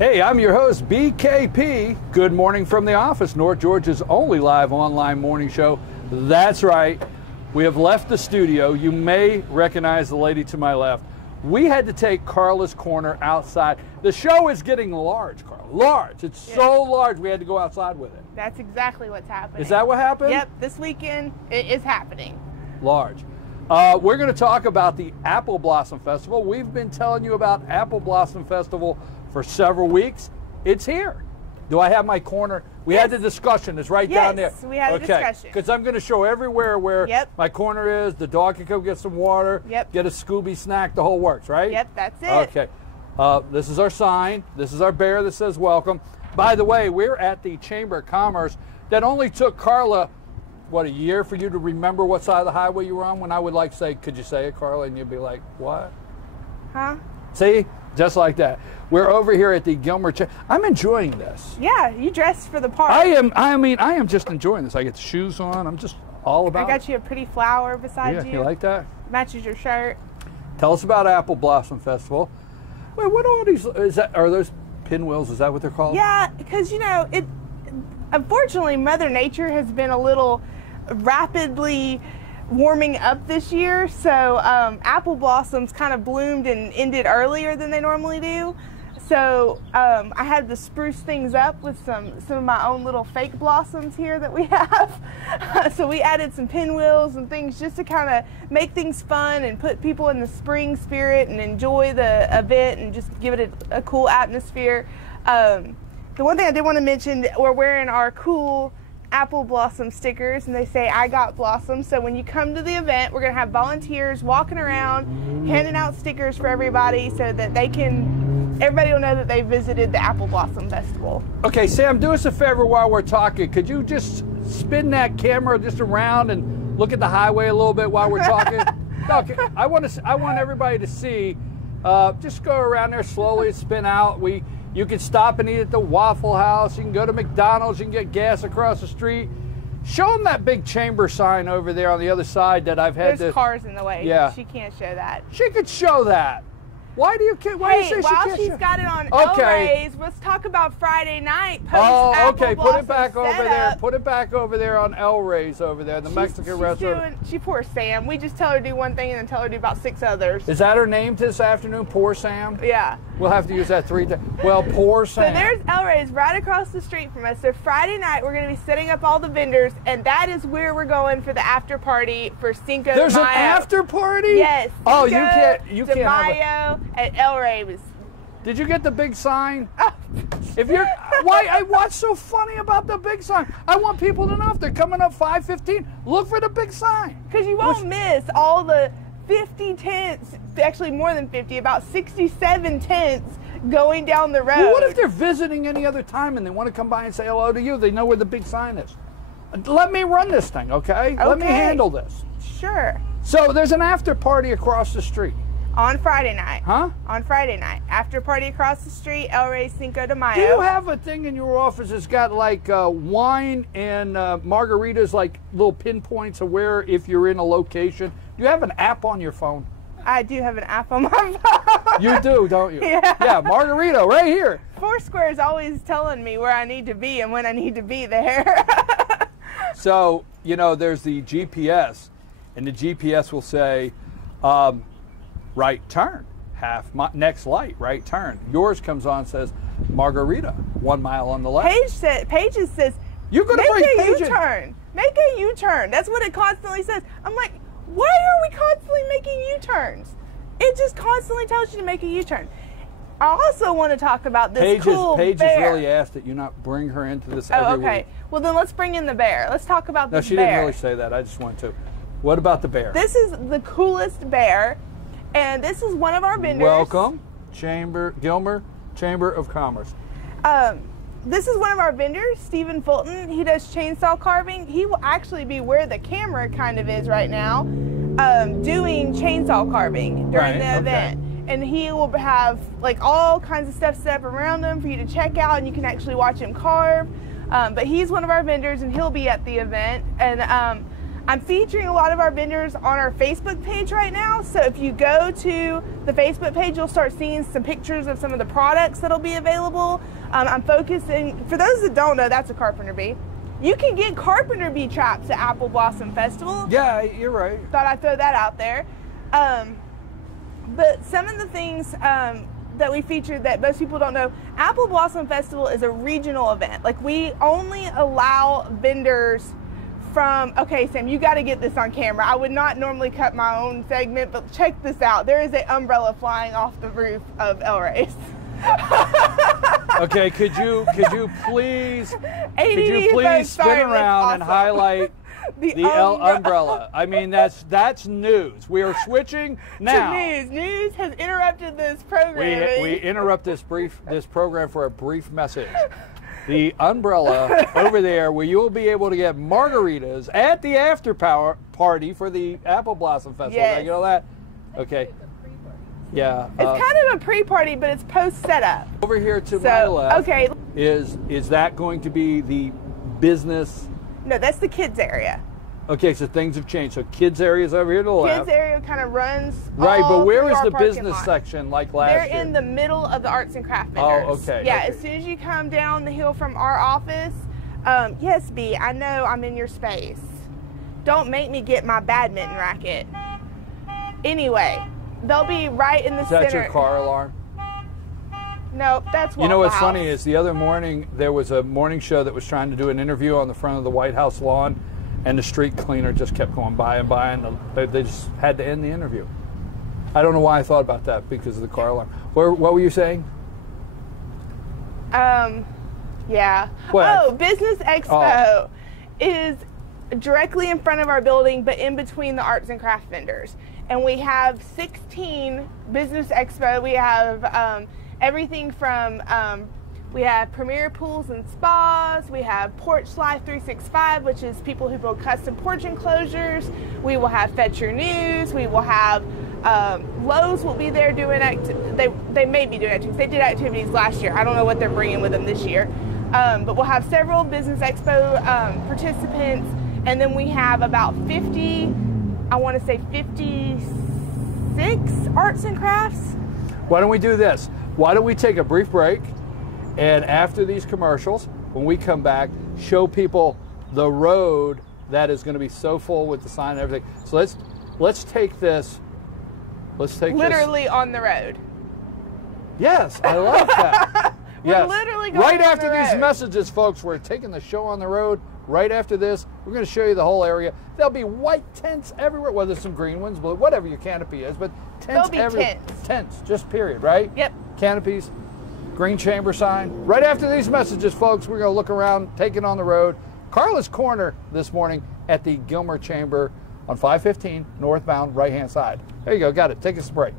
Hey, I'm your host, BKP. Good morning from the office, North Georgia's only live online morning show. That's right. We have left the studio. You may recognize the lady to my left. We had to take Karla's Corner outside. The show is getting large, Karla. Large. It's so large we had to go outside with it. That's exactly what's happening. Is that what happened? Yep. This weekend it is happening. Large. We're going to talk about the Apple Blossom Festival. We've been telling you about Apple Blossom Festival for several weeks. It's here. Do I have my corner? We had the discussion. It's right down there. Yes, we had a discussion. Because I'm going to show everywhere where my corner is. The dog can come get some water, get a Scooby snack, the whole works, right? Yep, that's it. Okay. This is our sign. This is our bear that says welcome. By the way, we're at the Chamber of Commerce. That only took Karla, what, a year for you to remember what side of the highway you were on? When I would like say, could you say it, Karla? And you'd be like, what? Huh? See? Just like that. We're over here at the Gilmer Chamber. I'm enjoying this. Yeah, you dressed for the part. I am just enjoying this. I get the shoes on. I'm just all about it. I got you a pretty flower beside you. You like that? Matches your shirt. Tell us about Apple Blossom Festival. Wait, what are all these? Are those pinwheels? Is that what they're called? Yeah, because unfortunately, Mother Nature has been a little rapidly warming up this year, so apple blossoms kind of bloomed and ended earlier than they normally do. So I had to spruce things up with some of my own little fake blossoms here that we have. So we added some pinwheels and things just to kind of make things fun and put people in the spring spirit and enjoy the event and just give it a cool atmosphere. The one thing I did want to mention, we're wearing our cool apple blossom stickers, and they say I got blossoms. So when you come to the event, we're going to have volunteers walking around handing out stickers for everybody so that everybody will know that they visited the Apple Blossom Festival. Okay, Sam, do us a favor while we're talking. Could you just spin that camera just around and look at the highway a little bit while we're talking? Okay, I want everybody to see. Just go around there slowly, spin out. You can stop and eat at the Waffle House. You can go to McDonald's. You can get gas across the street. Show them that big chamber sign over there on the other side that I've had. There's cars in the way. Yeah. She can't show that. She could show that. Why do you say she can't show? While she's got it on El-Rays, let's talk about Friday night. Okay. Put it back over there. Put it back over there on El-Rays over there, the Mexican restaurant. She poor Sam. We just tell her to do one thing and then tell her to do about 6 others. Is that her name this afternoon? Poor Sam? Yeah. We'll have to use that 3 times. Well, poor Sam. So there's El-Rays right across the street from us. So Friday night we're going to be setting up all the vendors, and that is where we're going for the after party for Cinco de Mayo. There's an after party? Yes. Oh, you can't de Mayo at El-Rays. Did you get the big sign? What's so funny about the big sign? I want people to know if they're coming up 5:15, look for the big sign. Because you won't miss all the 50 tents, actually more than 50, about 67 tents going down the road. Well, what if they're visiting any other time and they want to come by and say hello to you? They know where the big sign is. Let me run this thing, okay? Let me handle this. Sure. So there's an after party across the street. On Friday night. Huh? On Friday night. After party across the street, El-Rays Cinco de Mayo. Do you have a thing in your office that's got like wine and margaritas, like little pinpoints of where if you're in a location? Do you have an app on your phone? I do have an app on my phone. You do, don't you? Yeah. Yeah, margarita right here. Foursquare is always telling me where I need to be and when I need to be there. So, there's the GPS, and the GPS will say, right turn, next light, right turn. Yours comes on and says, Margarita, 1 mile on the left. Pages says, you're going to make a U-turn. Make a U-turn. That's what it constantly says. I'm like, why are we constantly making U-turns? It just constantly tells you to make a U-turn. I also want to talk about this cool bear. Paige has really asked that you not bring her into this every week. Well, then let's bring in the bear. Let's talk about this bear. No, she didn't really say that. I just wanted to. What about the bear? This is the coolest bear, and this is one of our vendors. Welcome, Gilmer Chamber of Commerce. This is one of our vendors, Stephen Fulton. He does chainsaw carving. He will actually be where the camera kind of is right now, doing chainsaw carving during the event. And he will have like all kinds of stuff set up around him for you to check out, and you can actually watch him carve. But he's one of our vendors, and he'll be at the event. And I'm featuring a lot of our vendors on our Facebook page right now. So if you go to the Facebook page, you'll start seeing some pictures of some of the products that'll be available. I'm focusing, for those that don't know, that's a carpenter bee. You can get carpenter bee traps at Apple Blossom Festival. Yeah, you're right. Thought I'd throw that out there. But some of the things that we featured that most people don't know, Apple Blossom Festival is a regional event. Like, we only allow vendors from, okay, Sam, you got to get this on camera. I would not normally cut my own segment, but check this out. There is an umbrella flying off the roof of El Rey's. Okay, could you please spin sorry, around awesome. and highlight the umbrella? I mean, that's news. We are switching now. To news. News has interrupted this program. We interrupt this program for a brief message. The umbrella over there, where you'll be able to get margaritas at the after party for the Apple Blossom Festival. Yes. Did I get all that? Okay. Yeah. It's kind of a pre-party, but it's post-setup. Over here to my left, okay. is that going to be the business? No, that's the kids area. Okay, so things have changed. So kids area is over here to the left. Kids area kind of runs right, all but where through is our the parking business lot. section like last year? They're in the middle of the arts and craft vendors. Oh, okay. Yeah, okay. as soon as you come down the hill from our office, yes, B, I know I'm in your space. Don't make me get my badminton racket. Anyway, they'll be right in the center. Is that your car alarm? No, that's Waffle You know what's House. funny is the other morning there was a morning show that was trying to do an interview on the front of the White House lawn, and the street cleaner just kept going by and by, and they just had to end the interview. I don't know why I thought about that because of the car alarm. What were you saying? Yeah. What? Oh, Business Expo is directly in front of our building, but in between the arts and craft vendors. And we have 16 Business Expo. We have everything from, we have Premier Pools and Spas. We have Porch Life 365, which is people who build custom porch enclosures. We will have Fetch Your News. We will have Lowe's will be there doing they may be doing activities. They did activities last year. I don't know what they're bringing with them this year. But we'll have several Business Expo participants. And then we have about 50, I want to say 56 arts and crafts. Why don't we do this? Why don't we take a brief break, and after these commercials, when we come back, show people the road that is going to be so full with the sign and everything. So let's take this. Let's take literally on the road. Yes, I love that. We're literally going right on after the these road. messages, folks. We're taking the show on the road. Right after this, we're going to show you the whole area. There'll be white tents everywhere. Well, there's some green ones, but whatever your canopy is. But tents everywhere. Tents, just period, right? Yep. Canopies, green chamber sign. Right after these messages, folks, we're going to look around, take it on the road. Karla's Korner this morning at the Gilmer Chamber on 515 northbound right-hand side. There you go. Got it. Take us a break.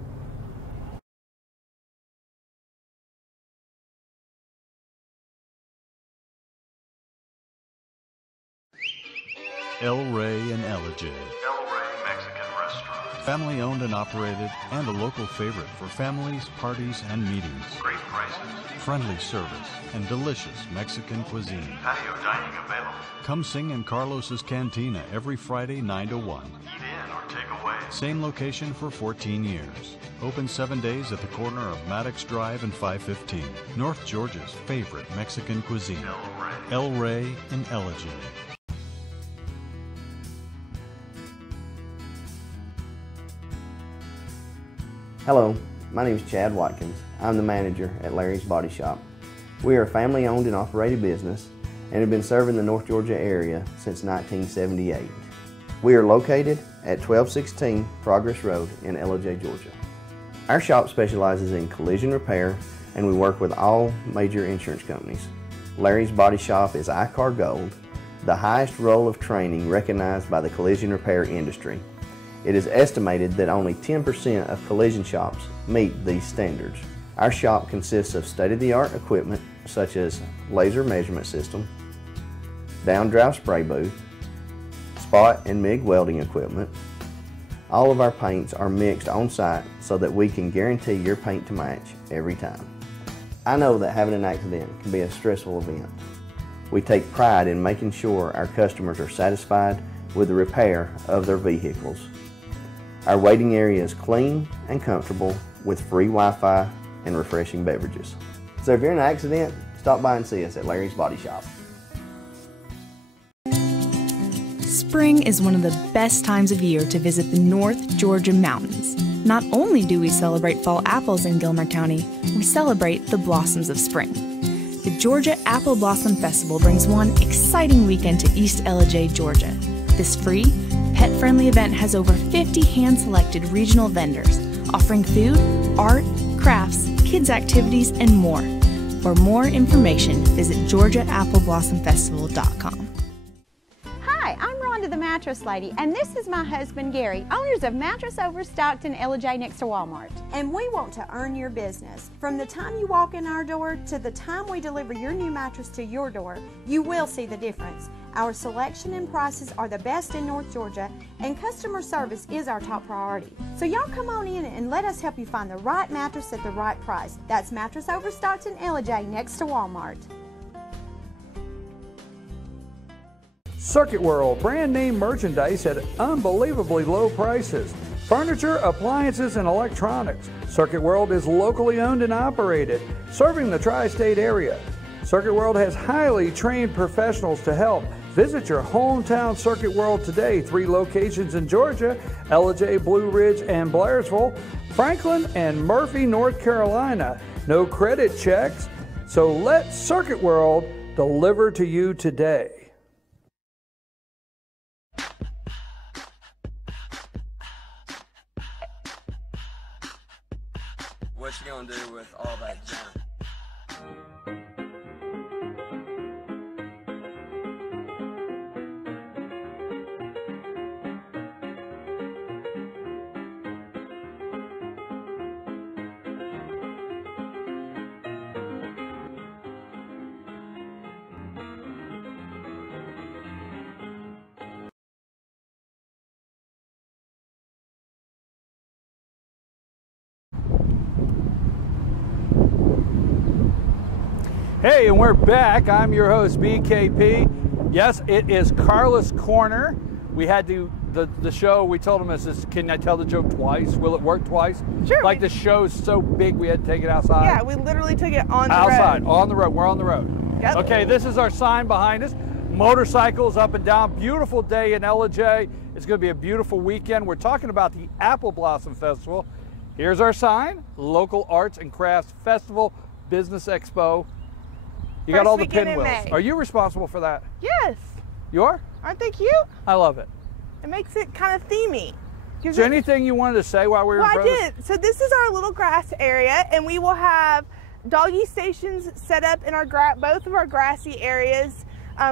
El Rey and Ellijay. El Rey Mexican Restaurant. Family owned and operated, and a local favorite for families, parties, and meetings. Great prices. Friendly service and delicious Mexican cuisine. Patio dining available. Come sing in Carlos's Cantina every Friday 9 to 1. Eat in or take away. Same location for 14 years. Open 7 days at the corner of Maddox Drive and 515. North Georgia's favorite Mexican cuisine. El Rey. El Rey and Ellijay. Hello, my name is Chad Watkins. I'm the manager at Larry's Body Shop. We are a family-owned and operated business and have been serving the North Georgia area since 1978. We are located at 1216 Progress Road in Ellijay, Georgia. Our shop specializes in collision repair, and we work with all major insurance companies. Larry's Body Shop is ICAR Gold, the highest role of training recognized by the collision repair industry. It is estimated that only 10% of collision shops meet these standards. Our shop consists of state-of-the-art equipment such as laser measurement system, down-drive spray booth, spot and MIG welding equipment. All of our paints are mixed on-site so that we can guarantee your paint to match every time. I know that having an accident can be a stressful event. We take pride in making sure our customers are satisfied with the repair of their vehicles. Our waiting area is clean and comfortable with free Wi-Fi and refreshing beverages. So if you're in an accident, stop by and see us at Larry's Body Shop. Spring is one of the best times of year to visit the North Georgia mountains. Not only do we celebrate fall apples in Gilmer County, we celebrate the blossoms of spring. The Georgia Apple Blossom Festival brings one exciting weekend to East Ellijay, Georgia. This free, pet-friendly event has over 50 hand-selected regional vendors offering food, art, crafts, kids' activities, and more. For more information, visit GeorgiaAppleBlossomFestival.com. Hi, I'm Rhonda the Mattress Lady, and this is my husband Gary, owners of Mattress Overstocked in Ellijay next to Walmart. And we want to earn your business. From the time you walk in our door to the time we deliver your new mattress to your door, you will see the difference. Our selection and prices are the best in North Georgia, and customer service is our top priority. So y'all come on in and let us help you find the right mattress at the right price. That's Mattress Overstocked in Ellijay next to Walmart. Circuit World, brand name merchandise at unbelievably low prices. Furniture, appliances, and electronics. Circuit World is locally owned and operated, serving the tri-state area. Circuit World has highly trained professionals to help. Visit your hometown Circuit World today. 3 locations in Georgia: Ellijay, Blue Ridge, and Blairsville, Franklin, and Murphy, North Carolina. No credit checks, so let Circuit World deliver to you today. What you gonna do with all that junk? Hey, and we're back. I'm your host, BKP. Yes, it is Karla's Corner. We had to, the show, we told them this, can I tell the joke twice? Will it work twice? Sure. Like the show's so big we had to take it outside? Yeah, we literally took it on the outside, road. on the road. We're on the road. Yep. Okay, this is our sign behind us. Motorcycles up and down. Beautiful day in Ellijay. It's going to be a beautiful weekend. We're talking about the Apple Blossom Festival. Here's our sign: Local Arts and Crafts Festival Business Expo. You got all the pinwheels. Are you responsible for that? Yes. You are? Aren't they cute? I love it. It makes it kind of themey. Is there anything you wanted to say while we were in front of us? I did. So this is our little grass area, and we will have doggy stations set up in our both of our grassy areas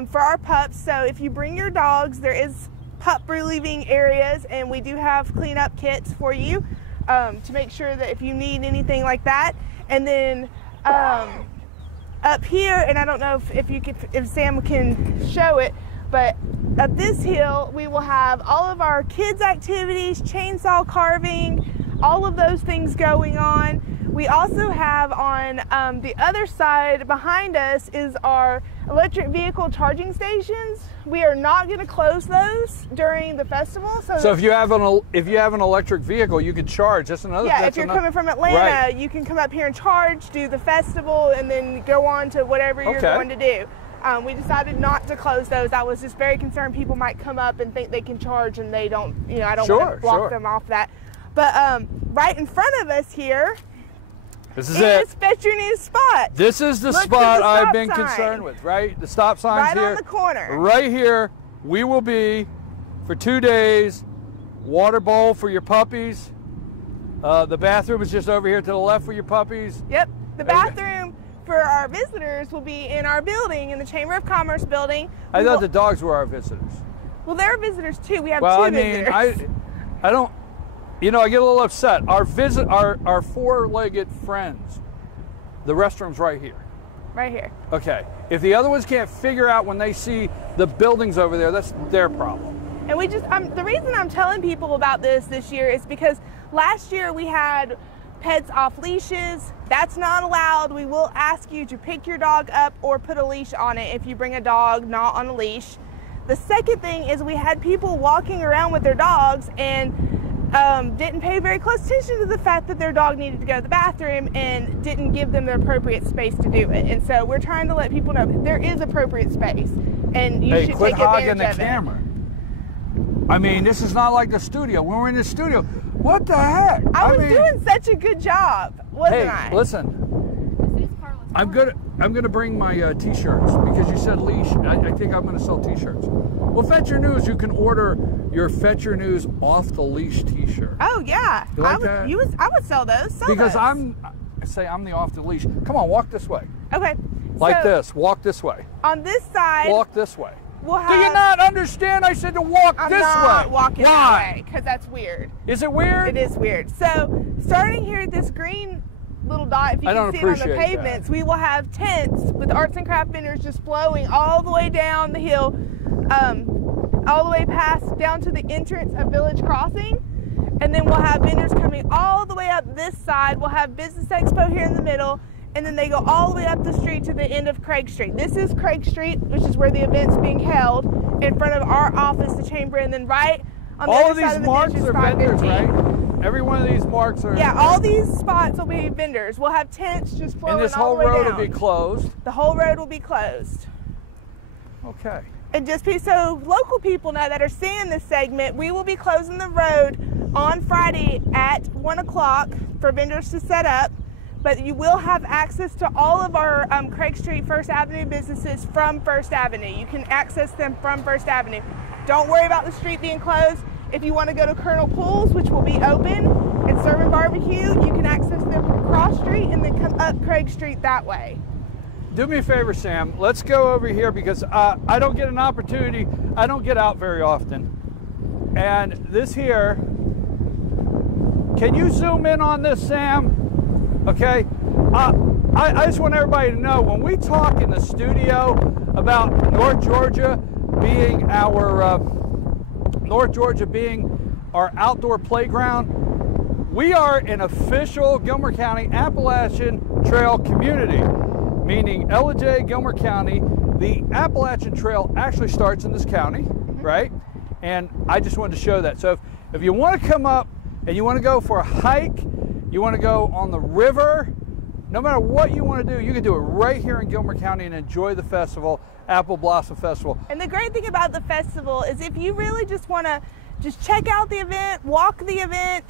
for our pups. So if you bring your dogs, there is pup relieving areas, and we do have cleanup kits for you to make sure that if you need anything like that. And then up here, and I don't know if Sam can show it, but up this hill we will have all of our kids activities, chainsaw carving, all of those things going on. We also have on the other side behind us is our electric vehicle charging stations. We are not going to close those during the festival. So if you have an electric vehicle, you could charge. That's another. Yeah, if you're coming from Atlanta, right, you can come up here and charge, do the festival, and then go on to whatever you're going to do. We decided not to close those. I was just very concerned people might come up and think they can charge, and they don't. You know, I don't want to block them off that. But right in front of us here. This is it. Bet your new spot. This is the spot I've been concerned with, right? The stop sign's here. Right on the corner. Right here. We will be for 2 days. Water bowl for your puppies. The bathroom is just over here to the left for your puppies. Yep. The bathroom for our visitors will be in our building, in the Chamber of Commerce building. I thought the dogs were our visitors. Well, they're visitors too. We have two visitors. I don't. You know, I get a little upset. Our four-legged friends, the restroom's right here. Right here. Okay. If the other ones can't figure out when they see the buildings over there, that's their problem. And we just, the reason I'm telling people about this year is because last year we had pets off leashes. That's not allowed. We will ask you to pick your dog up or put a leash on it if you bring a dog not on a leash. The second thing is we had people walking around with their dogs and didn't pay very close attention to the fact that their dog needed to go to the bathroom and didn't give them the appropriate space to do it. And so we're trying to let people know that there is appropriate space, and you should quit take hogging advantage the of camera. I mean, this is not like the studio. When we're in the studio, what the heck? I was doing such a good job, wasn't I? Hey, listen. I'm gonna bring my t-shirts because you said leash. I think I'm gonna sell t-shirts. Well, Fetch Your News, you can order your Fetch Your News off the leash t-shirt. Oh yeah, You like that? I would sell those. Because those. I'm the off the leash. Come on, walk this way. Okay. Like so this. Walk this way. On this side. Walk this way. We'll have, do you not understand? I said to walk this way. I'm not walking Why? that way because that's weird. Is it weird? It is weird. So starting here at this green little dot, if you can see it on the pavements, we will have tents with arts and craft vendors just blowing all the way down the hill, all the way past down to the entrance of Village Crossing. And then we'll have vendors coming all the way up this side. We'll have Business Expo here in the middle. And then they go all the way up the street to the end of Craig Street. This is Craig Street, which is where the event's being held, in front of our office, the chamber, and then right on the all other of side these of the marks ditch is are vendors, 515. right? Every one of these marks are. Yeah, all these spots will be vendors. We'll have tents just flowing and this all whole the way road down. will be closed. The whole road will be closed. Okay. And just so local people know that are seeing this segment, we will be closing the road on Friday at 1 o'clock for vendors to set up. But you will have access to all of our Craig Street First Avenue businesses from First Avenue. You can access them from First Avenue. Don't worry about the street being closed. If you want to go to Colonel Pools, which will be open, and serving barbecue, you can access them from Cross Street and then come up Craig Street that way. Do me a favor, Sam. Let's go over here because I don't get an opportunity. I don't get out very often. And this here, can you zoom in on this, Sam? Okay, I just want everybody to know when we talk in the studio about North Georgia being our outdoor playground, we are an official Gilmer County Appalachian Trail community, meaning LJ, Gilmer County. The Appalachian Trail actually starts in this county, right? And I just wanted to show that. So if you want to come up and you want to go for a hike, you want to go on the river, no matter what you want to do, you can do it right here in Gilmer County and enjoy the festival, Apple Blossom Festival. And the great thing about the festival is if you really just want to just check out the event, walk the event,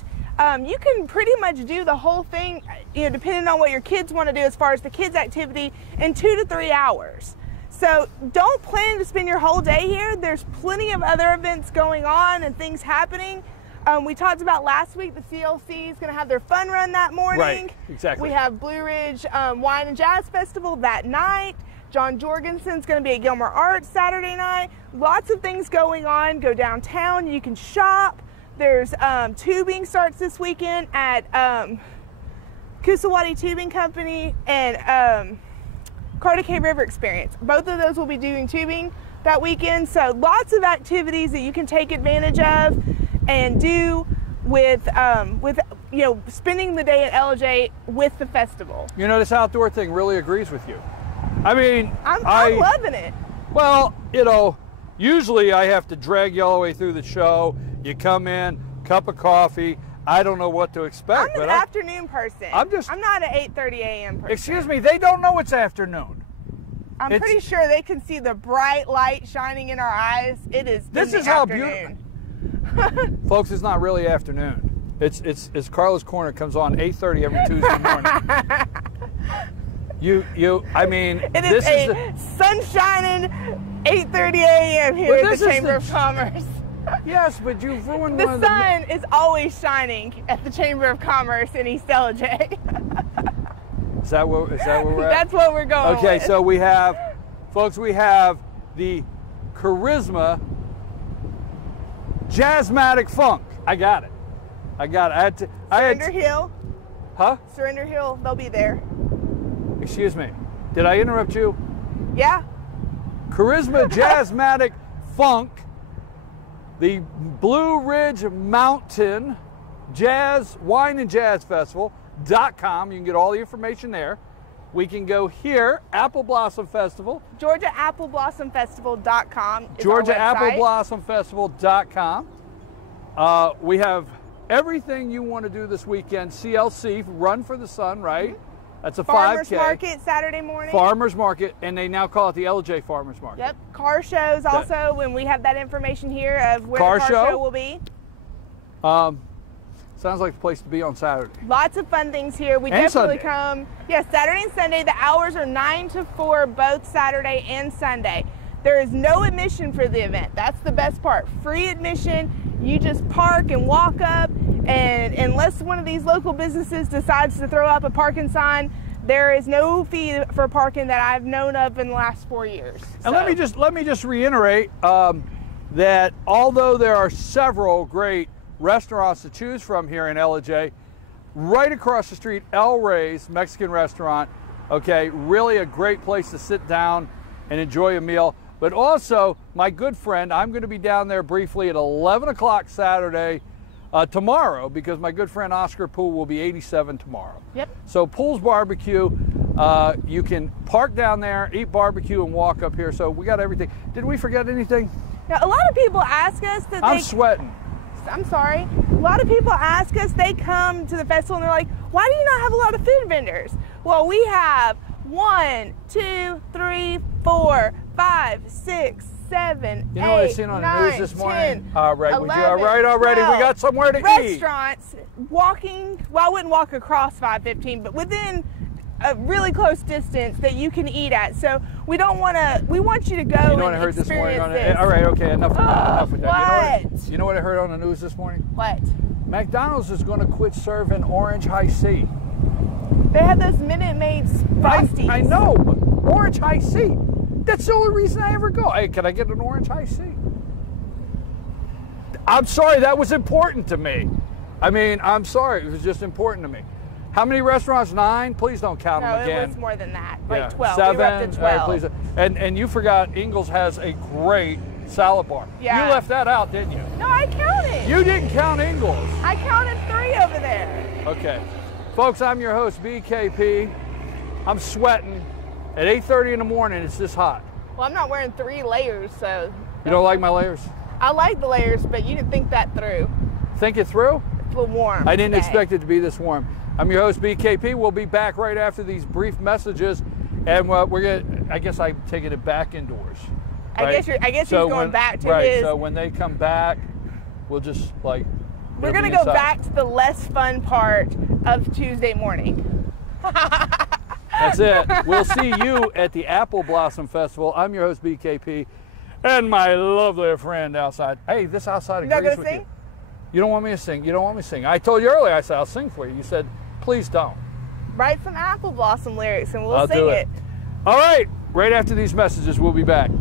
you can pretty much do the whole thing, depending on what your kids want to do as far as the kids' activity, in 2 to 3 hours. So don't plan to spend your whole day here. There's plenty of other events going on and things happening. We talked about last week, the CLC is going to have their fun run that morning. Right, exactly. We have Blue Ridge Wine and Jazz Festival that night. John Jorgensen's going to be at Gilmer Arts Saturday night. Lots of things going on. Go downtown. You can shop. There's tubing starts this weekend at Kusawati Tubing Company and Carter Cave River Experience. Both of those will be doing tubing that weekend. So lots of activities that you can take advantage of and do with spending the day at LJ with the festival. This outdoor thing really agrees with you. I mean, I'm loving it. Well, usually I have to drag you all the way through the show. You come in, cup of coffee. I don't know what to expect. I'm an afternoon person. I'm not an 8:30 a.m. person. Excuse me, they don't know it's afternoon. I'm pretty sure they can see the bright light shining in our eyes. This is how beautiful. Folks, it's not really afternoon. It's Karla's Korner comes on 8:30 every Tuesday morning. It is a sun-shining 8:30 a.m. here at the Chamber of Commerce. Yes, but you've ruined the sun is always shining at the Chamber of Commerce in East LJ. Is that where we're at? That's what we're going Okay, with. so we have the Charisma Jazzmatic Funk. I got it. Surrender Hill. Huh? Surrender Hill, they'll be there. Excuse me. Did I interrupt you? Yeah. Charisma Jazzmatic Funk, the Blue Ridge Mountain Jazz Wine and Jazz Festival.com. You can get all the information there. we can go here, Apple Blossom Festival. GeorgiaAppleBlossomFestival.com is GeorgiaAppleBlossomFestival.com. We have everything you want to do this weekend. CLC, Run for the Sun, right? That's a Farmers 5K. Market Saturday morning. Farmers Market, and they now call it the LJ Farmers Market. Yep. Car shows also, when we have that information here of where Car the car show will be. Sounds like the place to be on Saturday. Lots of fun things here. We And definitely Sunday. come. Yes, Saturday and Sunday. The hours are 9 to 4, both Saturday and Sunday. There is no admission for the event. That's the best part. Free admission. You just park and walk up, and unless one of these local businesses decides to throw up a parking sign, there is no fee for parking that I've known of in the last 4 years. And let me just reiterate that although there are several great restaurants to choose from here in LJ, right across the street, El Rey's Mexican restaurant, okay, really a great place to sit down and enjoy a meal. But also, my good friend, I'm going to be down there briefly at 11 o'clock Saturday, tomorrow, because my good friend Oscar Poole will be 87 tomorrow. Yep. So Poole's Barbecue, you can park down there, eat barbecue, and walk up here. So we got everything. Did we forget anything? Now, a lot of people ask us that I'm sweating. I'm sorry. A lot of people ask us, they come to the festival and they're like, why do you not have a lot of food vendors? Well, we have 1, 2, 3, 4, 5, 6, 7, You know what I 8, seen on the 9, news this morning? 10, All right, 11, all right already. 12 We got somewhere to eat. restaurants walking, well, I wouldn't walk across 515, but within a really close distance that you can eat at. So we don't want to, we want you to go You know what I and heard this morning experience on this. All right, okay, enough with that. Enough with that. What? You know what I heard on the news this morning? What? McDonald's is going to quit serving Orange High C. They had those Minute Maids Frosties. I know, but Orange High C. That's the only reason I ever go. Hey, can I get an Orange High C? I'm sorry, that was important to me. I mean, I'm sorry, it was just important to me. How many restaurants? 9? Please don't count them again. No, it was more than that. Like Yeah, 12. 7. We were up to 12. Please. And you forgot Ingalls has a great salad bar. Yeah. You left that out, didn't you? No, I counted. You didn't count Ingalls. I counted 3 over there. Okay. Folks, I'm your host, BKP. I'm sweating. At 8:30 in the morning, it's this hot. Well, I'm not wearing 3 layers, so. You don't like my layers? I like the layers, but you didn't think that through. Think it through? It's a little warm. I didn't today. expect it to be this warm. I'm your host, BKP. We'll be back right after these brief messages, and we're gonna. I guess I'm taking it back indoors. I guess he's going back to his. So when they come back, we'll just like. We're it'll gonna be go inside. back to the less fun part of Tuesday morning. That's it. We'll see you at the Apple Blossom Festival. I'm your host, BKP, and my lovely friend outside. Hey, this outside You're not agrees gonna with sing? you. You don't want me to sing. You don't want me to sing. I told you earlier. I said I'll sing for you. You said please don't. Write some Apple Blossom lyrics and we'll I'll sing do it. All right. Right after these messages, we'll be back.